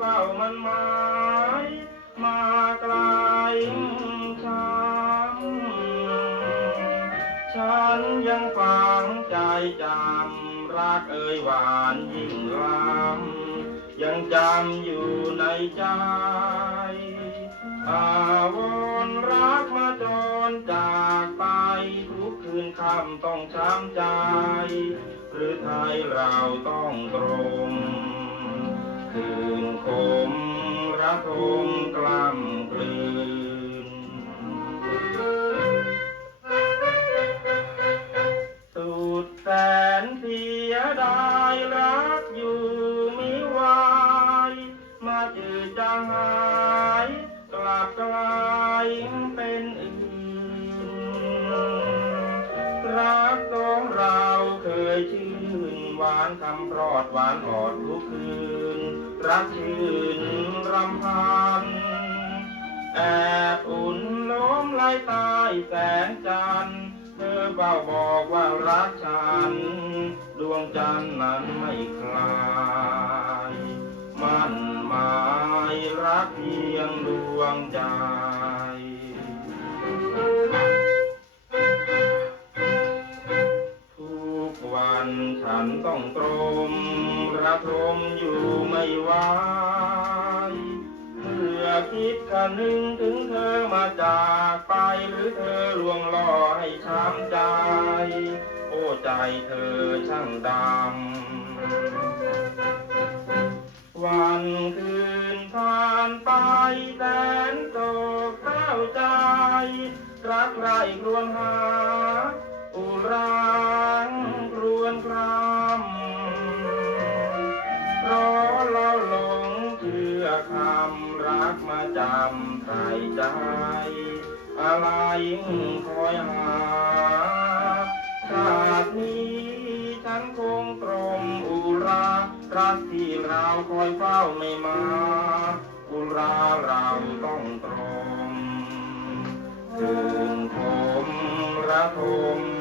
ฝ้ามันหมายมาไกลช้ำฉันยังฝังใจจำรักเอ่ยหวานยิ่งล้ำยังจำอยู่ในใจอาวรรักมาจนจากไปทุกคืนคำต้องช้ำใจ หรือไทยเราต้องตรม ระทมกล้ำกลืนสุดแสนเสียดายรักอยู่มิไหวมาจืดจางหายกลับกลายเป็นอื่นรักสองเราเคยชื่นหวานคำรอดหวานอ่อนทุกคืน รักชื่น รำพันแอบอุ่นล้มลายตายแสงจันทร์เธอเบาบอกว่ารักฉัน ดวงจันทร์นั้นไม่คลาย มันหมายรักเพียงดวงใจทุกวันฉันต้องตรมระทมอยู่ไม่ไหวเมื่อ คิดคะนึงถึงเธอมาจากไปหรือเธอลวงล่อให้ช้ำใจ โอ้ใจเธอช่างดำ วันคืนผ่านไปแสนโศกเศร้าใจ รักไรครวญหา อุรางครวญครำำใส่ใจ อะไรคอยหาชาตินี้ฉันคงตรงอุรารักที่เราคอยเฝ้าไม่มา อุราเราต้องตรงคืนคมระทม